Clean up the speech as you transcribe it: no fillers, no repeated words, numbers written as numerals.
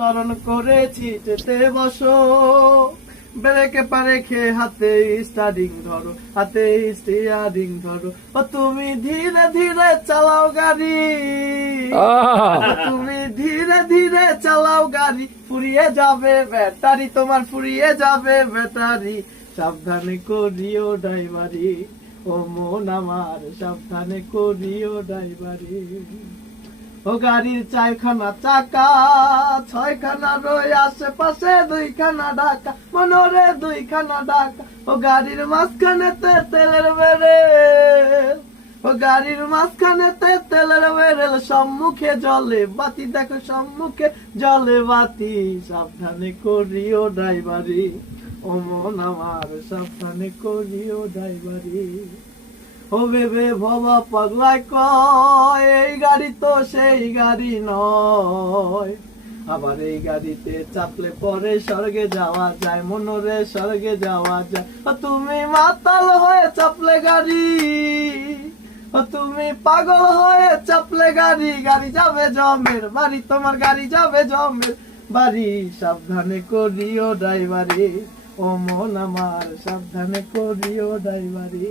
স্মরণ করেছি যেতে বসো, ব্রেকে পারে খেয়ে হাতে স্টারিং ধরো, হাতে স্টিয়ারিং ধরো। ও তুমি ধীরে ধীরে চালাও গাড়ি, তুমি ধীরে ধীরে চালাও গাড়ি, ফুরিয়ে যাবে ব্যাটারি, তোমার ফুরিয়ে যাবে ব্যাটারি। সাবধানে করিও ড্রাইভারি, ও মন আমার সাবধানে করিও ড্রাইভারি। ও গাড়ির চারখানা চাকা, ছয়খানা রয়ে আশেপাশে দুইখানা ঢাকা, মনোরে দুইখানা ঢাকা। ও গাড়ির মাঝখানেতে তেলের বেরেল, ও গাড়ির মাঝখানেতে তেলের বেরেল, সম্মুখে জলে বাতি, দেখো সম্মুখে জলে বাতি। সাবধানে করিও ড্রাইভারি, ও মন আমার সাবধানে করিও ড্রাইভারি। ও বেবে ভবা পাগলায় কয়, এই গাড়ি তো সেই গাড়ি নয়, আবার এই গাড়িতে চাপলে পরে স্বর্গে যাওয়া যায়, মনোরে স্বর্গে যাওয়া যায়। ও তুমি মাতাল হয়ে চাপলে গাড়ি, ও তুমি পাগল হয়ে চাপলে গাড়ি, গাড়ি যাবে জমের বাড়ি, তোমার গাড়ি যাবে জমের বাড়ি। সাবধানে করিও ড্রাইভারি, ও মন আমার সাবধানে করিও ড্রাইভারি।